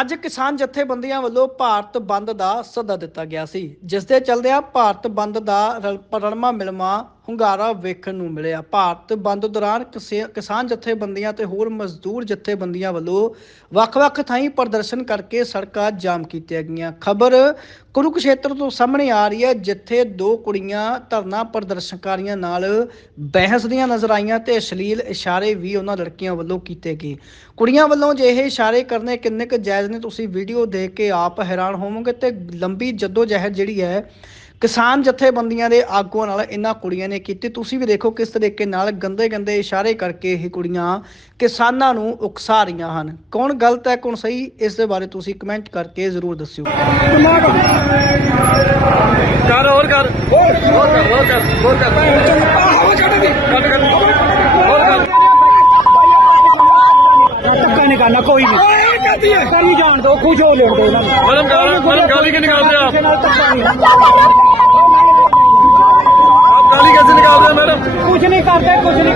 ਅੱਜ ਕਿਸਾਨ ਜਥੇਬੰਦੀਆਂ ਵੱਲੋਂ ਭਾਰਤ ਬੰਦ ਦਾ ਸੱਦਾ ਦਿੱਤਾ ਗਿਆ ਸੀ ਜਿਸ ਦੇ ਚੱਲਦੇ ਆ ਭਾਰਤ ਬੰਦ ਦਾ ਰਲਪੜਲਮਾ ਮਿਲਮਾ ਹੁੰਗਾਰਾ ਵੇਖਣ ਨੂੰ ਮਿਲਿਆ ਭਾਰਤ ਬੰਦ ਦੌਰਾਨ ਕਿਸਾਨ ਜਥੇਬੰਦੀਆਂ ਤੇ ਹੋਰ ਮਜ਼ਦੂਰ ਜਥੇਬੰਦੀਆਂ ਵੱਲੋਂ ਵੱਖ-ਵੱਖ ਥਾਈਂ ਪ੍ਰਦਰਸ਼ਨ ਕਰਕੇ ਸੜਕਾਂ ਜਾਮ ਕੀਤੀਆਂ ਗਈਆਂ ਖਬਰ ਕੁਰੂਕਸ਼ੇਤਰ ਤੋਂ ਸਾਹਮਣੇ ਆ ਰਹੀ ਹੈ ਜਿੱਥੇ ਦੋ ਕੁੜੀਆਂ ਧਰਨਾ ਪ੍ਰਦਰਸ਼ਨਕਾਰੀਆਂ ਨਾਲ ਬਹਿਸ ਦੀਆਂ ਨਜ਼ਰ ਆਈਆਂ ਤੇ ਅਸ਼ਲੀਲ ਇਸ਼ਾਰੇ ਵੀ ਉਹਨਾਂ ਲੜਕੀਆਂ ਵੱਲੋਂ ਕੀਤੇ ਗਏ ਕੁੜੀਆਂ ਵੱਲੋਂ ਜਿਹੇ ਇਸ਼ਾਰੇ ਕਰਨੇ ਕਿੰਨੇ ਕੁ ਜਾਇਜ਼ ਨੇ ਤੁਸੀਂ ਵੀਡੀਓ ਦੇਖ ਕੇ ਆਪ ਹੈਰਾਨ ਹੋਵੋਗੇ ਤੇ ਲੰਬੀ ਜਦੋਜਹਿਦ ਜਿਹੜੀ ਹੈ ਕਿਸਾਨ ਜਥੇਬੰਦੀਆਂ ਦੇ ਆਗੂਆਂ ਨਾਲ ਇਹਨਾਂ ਕੁੜੀਆਂ ਨੇ ਕੀਤੀ ਤੁਸੀਂ ਵੀ ਦੇਖੋ ਕਿਸ ਤਰੀਕੇ ਨਾਲ ਗੰਦੇ ਗੰਦੇ ਇਸ਼ਾਰੇ ਕਰਕੇ ਇਹ ਕੁੜੀਆਂ ਕਿਸਾਨਾਂ ਨੂੰ ਉਕਸਾ ਰਹੀਆਂ ਹਨ ਕੌਣ ਗਲਤ ਹੈ ਕੌਣ ਸਹੀ ਇਸ ਦੇ ਬਾਰੇ ਤੁਸੀਂ ਕਮੈਂਟ ਕਰਕੇ ਜ਼ਰੂਰ ਦੱਸਿਓ ਕਰ ਹੋਰ ਕਰ ਹੋਰ ਕਰ ਹੋਰ ਕਰ ਹੋਰ ਕਰ ਨਾ ਕੋਈ ਨਹੀਂ ਕਹਦੀ ਹੈ ਸਾਨੂੰ ਜਾਣ ਦੋ ਖੁਸ਼ ਹੋ ਲੈਣ ਦੋ ਨੂੰ ਮਲਮ ਮਲਮ ਗਾਲੀ ਕਿ ਨਿਕਾਲ ਰਿਹਾ ਆਪ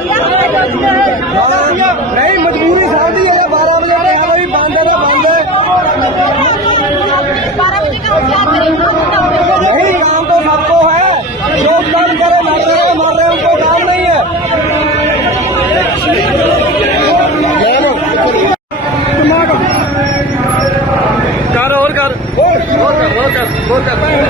نہیں مجبوری بجے مجبری پائی نام تو مرتبہ ہے جو کام کرے مر رہے ہیں ان کو کام نہیں ہے کر اور کر کر کر اور اور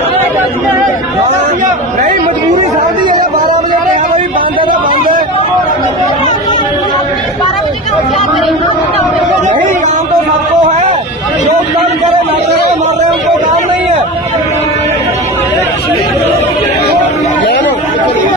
نہیں مجبوری مجبری ہے جی جی والا بزارے ہیں وہ بھی باندھا پائی جائے